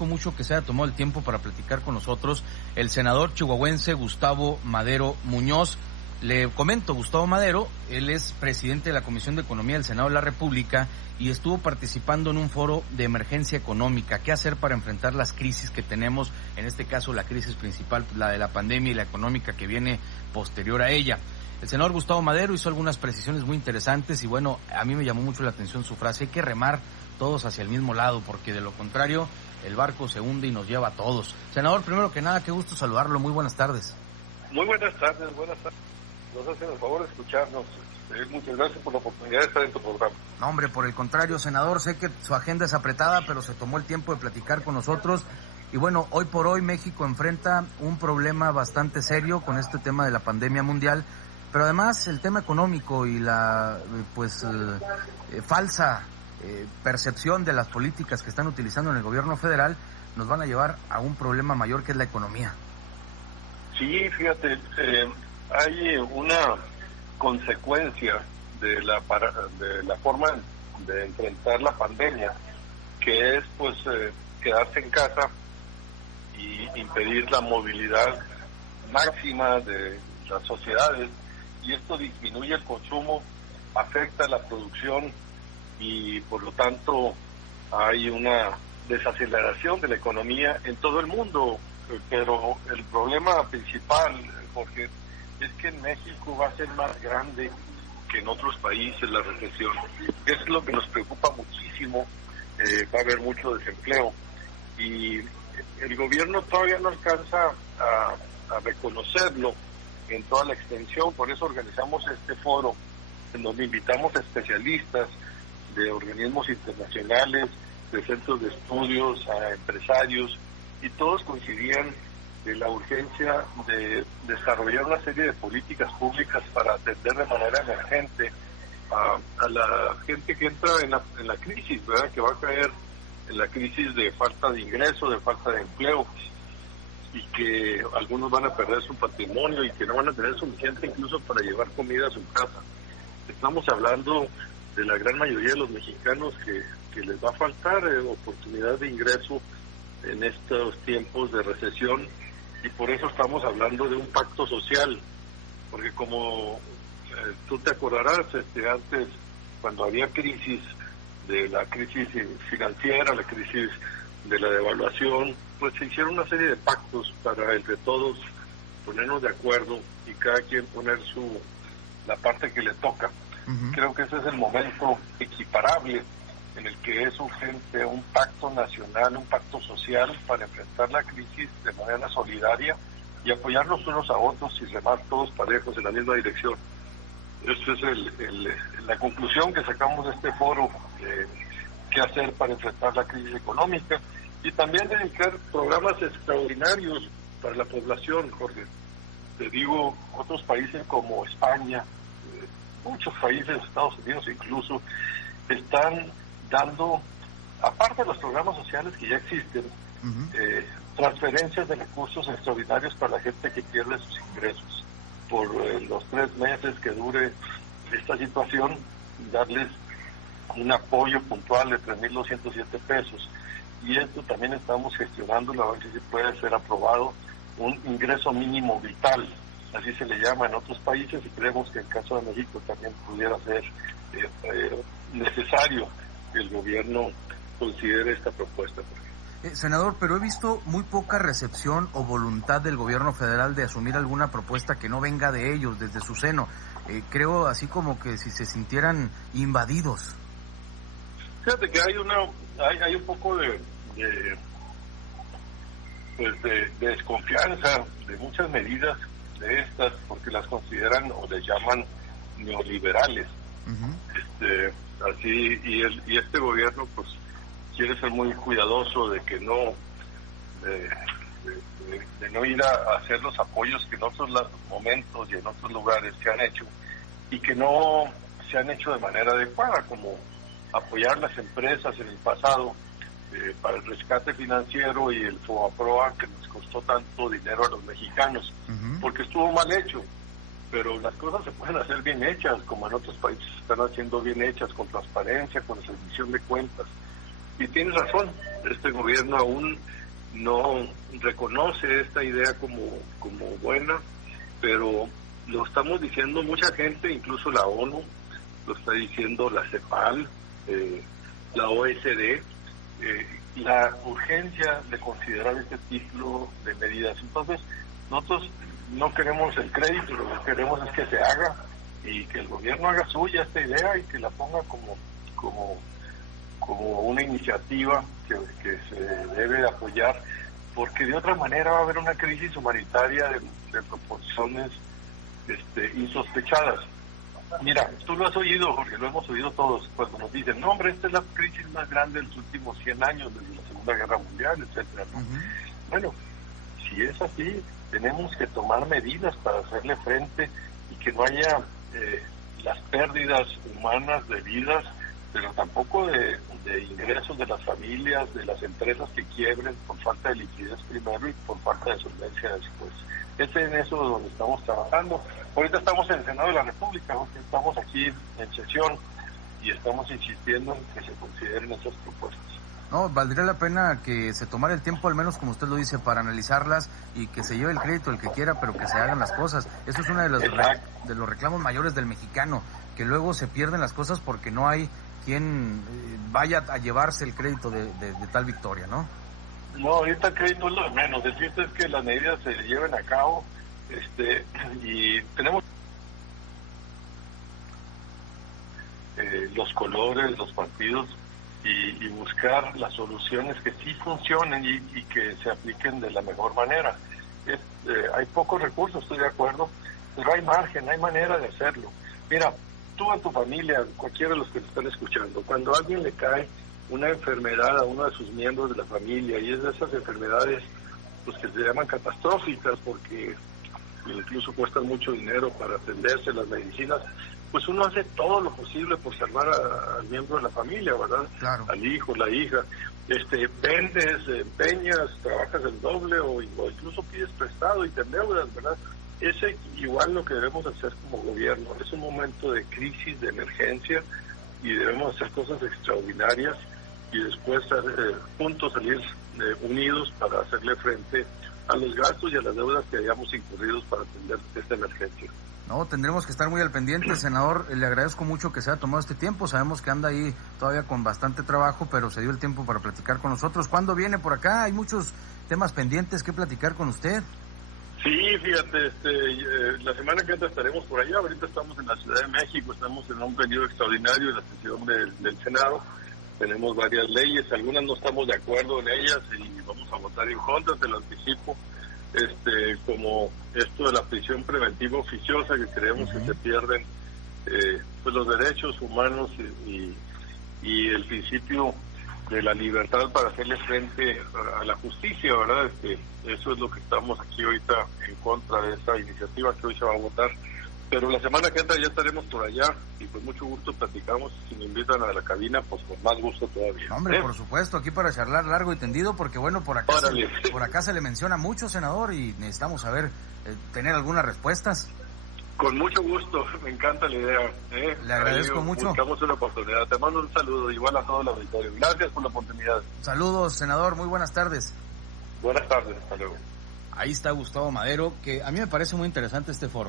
agradezco mucho que se haya tomado el tiempo para platicar con nosotros el senador chihuahuense Gustavo Madero Muñoz. Le comento, Gustavo Madero, él es presidente de la Comisión de Economía del Senado de la República y estuvo participando en un foro de emergencia económica. ¿Qué hacer para enfrentar las crisis que tenemos? En este caso, la crisis principal, la de la pandemia y la económica que viene posterior a ella. El senador Gustavo Madero hizo algunas precisiones muy interesantes y bueno, a mí me llamó mucho la atención su frase: hay que remar todos hacia el mismo lado, porque de lo contrario el barco se hunde y nos lleva a todos. Senador, primero que nada, qué gusto saludarlo, muy buenas tardes. Muy buenas tardes. Nos hacen el favor de escucharnos. Muchas gracias por la oportunidad de estar en tu programa. No, hombre, por el contrario, senador, sé que su agenda es apretada, pero se tomó el tiempo de platicar con nosotros. Y bueno, hoy por hoy México enfrenta un problema bastante serio con este tema de la pandemia mundial, pero además el tema económico y la falsa percepción de las políticas que están utilizando en el gobierno federal nos van a llevar a un problema mayor, que es la economía. Sí, fíjate, hay una consecuencia de la forma de enfrentar la pandemia, que es pues quedarse en casa y impedir la movilidad máxima de las sociedades, y esto disminuye el consumo, afecta la producción y por lo tanto hay una desaceleración de la economía en todo el mundo. Pero el problema principal, Jorge, es que en México va a ser más grande que en otros países la recesión. Es lo que nos preocupa muchísimo. Va a haber mucho desempleo y el gobierno todavía no alcanza a reconocerlo en toda la extensión. Por eso organizamos este foro en donde invitamos a especialistas de organismos internacionales, de centros de estudios, a empresarios, y todos coincidían en la urgencia de desarrollar una serie de políticas públicas para atender de manera emergente a la gente que entra en la crisis, ¿verdad? Que va a caer en la crisis de falta de ingreso, de falta de empleo, y que algunos van a perder su patrimonio y que no van a tener suficiente incluso para llevar comida a su casa. Estamos hablando de la gran mayoría de los mexicanos que les va a faltar oportunidad de ingreso en estos tiempos de recesión, y por eso estamos hablando de un pacto social, porque como tú te acordarás, antes, cuando había crisis, de la crisis financiera, la crisis de la devaluación, pues se hicieron una serie de pactos para entre todos ponernos de acuerdo y cada quien poner la parte que le toca. Uh-huh. Creo que ese es el momento equiparable en el que es urgente un pacto nacional, un pacto social para enfrentar la crisis de manera solidaria y apoyarnos unos a otros y remar todos parejos en la misma dirección. Esa es la conclusión que sacamos de este foro, qué hacer para enfrentar la crisis económica, y también dedicar programas extraordinarios para la población, Jorge. Te digo, otros países como España, muchos países, Estados Unidos incluso, están dando, aparte de los programas sociales que ya existen, uh-huh, transferencias de recursos extraordinarios para la gente que pierde sus ingresos por los 3 meses que dure esta situación, darles un apoyo puntual de 3,207 pesos. Y esto también estamos gestionando, a ver si se puede ser aprobado, un ingreso mínimo vital, así se le llama en otros países, y creemos que en el caso de México también pudiera ser necesario que el gobierno considere esta propuesta. Senador, pero he visto muy poca recepción o voluntad del gobierno federal de asumir alguna propuesta que no venga de ellos, desde su seno. Creo así como que si se sintieran invadidos. Fíjate que hay un poco de desconfianza de muchas medidas de estas, porque las consideran o les llaman neoliberales. Uh-huh. Y este gobierno pues quiere ser muy cuidadoso de que no de no ir a hacer los apoyos que en otros momentos y en otros lugares se han hecho y que no se han hecho de manera adecuada, como apoyar las empresas en el pasado para el rescate financiero y el FOBAPROA, que nos costó tanto dinero a los mexicanos, uh-huh, porque estuvo mal hecho. Pero las cosas se pueden hacer bien hechas, como en otros países se están haciendo bien hechas, con transparencia, con rendición de cuentas. Y tienes razón, este gobierno aún no reconoce esta idea como buena, pero lo estamos diciendo mucha gente, incluso la ONU, lo está diciendo la CEPAL, la OECD, la urgencia de considerar este tipo de medidas. Entonces, nosotros no queremos el crédito, lo que queremos es que se haga y que el gobierno haga suya esta idea y que la ponga como una iniciativa que se debe apoyar, porque de otra manera va a haber una crisis humanitaria de proporciones insospechadas. Mira, tú lo has oído, Jorge, lo hemos oído todos, cuando nos dicen, no hombre, esta es la crisis más grande de los últimos 100 años, desde la Segunda Guerra Mundial, etcétera, ¿no? Bueno, si es así, tenemos que tomar medidas para hacerle frente y que no haya las pérdidas humanas de vidas, pero tampoco de ingresos de las familias, de las empresas que quiebren por falta de liquidez primero y por falta de solvencia después. Es en eso donde estamos trabajando. Ahorita estamos en el Senado de la República, estamos aquí en sesión y estamos insistiendo en que se consideren esas propuestas. No, valdría la pena que se tomara el tiempo, al menos como usted lo dice, para analizarlas y que se lleve el crédito el que quiera, pero que se hagan las cosas. Eso es uno de los reclamos mayores del mexicano, que luego se pierden las cosas porque no hay quien vaya a llevarse el crédito de tal victoria, ¿no? No, ahorita el crédito es lo de menos. El cierto es que las medidas se lleven a cabo y tenemos los colores, los partidos y buscar las soluciones que sí funcionen y que se apliquen de la mejor manera. Hay pocos recursos, estoy de acuerdo, pero hay margen, hay manera de hacerlo. Mira, tú a tu familia, cualquiera de los que te están escuchando, cuando a alguien le cae una enfermedad a uno de sus miembros de la familia, y es de esas enfermedades pues que se llaman catastróficas porque incluso cuestan mucho dinero para atenderse las medicinas, pues uno hace todo lo posible por salvar al miembro de la familia, ¿verdad? Claro. Al hijo, la hija. Vendes, empeñas, trabajas el doble o incluso pides prestado y te endeudas, ¿verdad? Es igual lo que debemos hacer como gobierno. Es un momento de crisis, de emergencia, y debemos hacer cosas extraordinarias y después juntos salir unidos para hacerle frente a los gastos y a las deudas que hayamos incurrido para atender esta emergencia. No, tendremos que estar muy al pendiente, senador. Le agradezco mucho que se haya tomado este tiempo. Sabemos que anda ahí todavía con bastante trabajo, pero se dio el tiempo para platicar con nosotros. ¿Cuándo viene por acá? Hay muchos temas pendientes que platicar con usted. Sí, fíjate, la semana que entra estaremos por allá. Ahorita estamos en la Ciudad de México, estamos en un periodo extraordinario en la sesión del Senado. Tenemos varias leyes, algunas no estamos de acuerdo en ellas y vamos a votar en contra, te lo anticipo. Como esto de la prisión preventiva oficiosa, que creemos que se pierden pues los derechos humanos y el principio de la libertad para hacerle frente a la justicia, ¿verdad? Eso es lo que estamos aquí ahorita en contra de esta iniciativa que hoy se va a votar. Pero la semana que entra ya estaremos por allá y con mucho gusto platicamos. Si me invitan a la cabina, pues con más gusto todavía. Hombre, por supuesto, aquí para charlar largo y tendido, porque bueno, por acá se le menciona mucho, senador, y necesitamos saber, tener algunas respuestas. Con mucho gusto, me encanta la idea. Le agradezco mucho. Buscamos una oportunidad. Te mando un saludo, igual a todo el auditorio. Gracias por la oportunidad. Saludos, senador, muy buenas tardes. Buenas tardes, hasta luego. Ahí está Gustavo Madero, que a mí me parece muy interesante este foro.